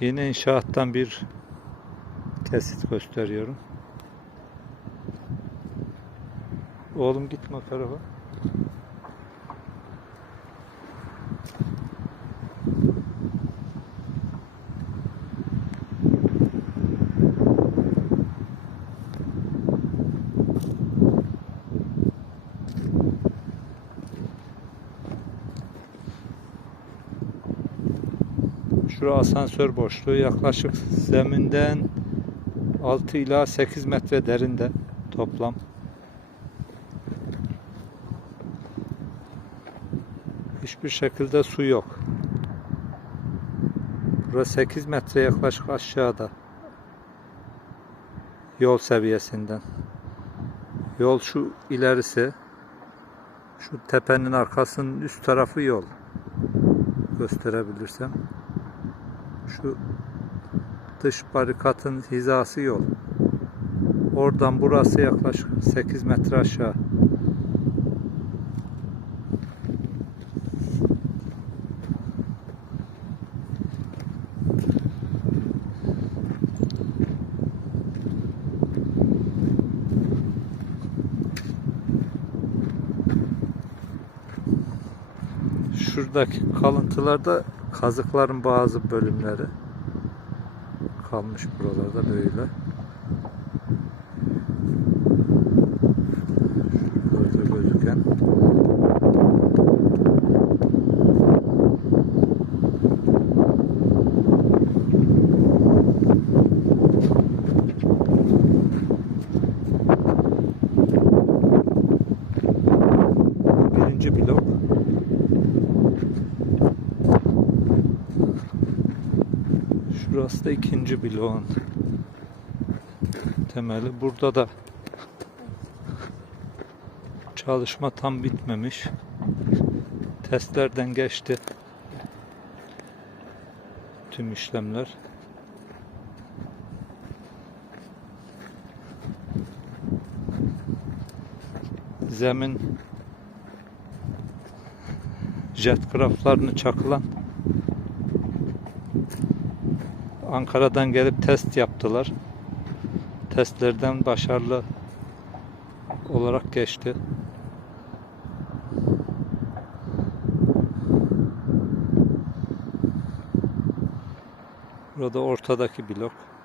Yeni inşaattan bir kesit gösteriyorum. Oğlum gitme tarafa. Şura asansör boşluğu yaklaşık zeminden 6 ila 8 metre derinde toplam. Hiçbir şekilde su yok. Burası 8 metre yaklaşık aşağıda. Yol seviyesinden. Yol şu ilerisi. Şu tepenin arkasının üst tarafı yol. Gösterebilirsem. Şu dış barikatın hizası yol. Oradan burası yaklaşık 8 metre aşağı. Şuradaki kalıntılarda kazıkların bazı bölümleri kalmış buralarda böyle. Birinci blok. Şurası da ikinci bloğun temeli. Burada da çalışma tam bitmemiş. Testlerden geçti. Tüm işlemler. Zemin jet craftlarını çakılan Ankara'dan gelip test yaptılar. Testlerden başarılı olarak geçti. Burada ortadaki blok.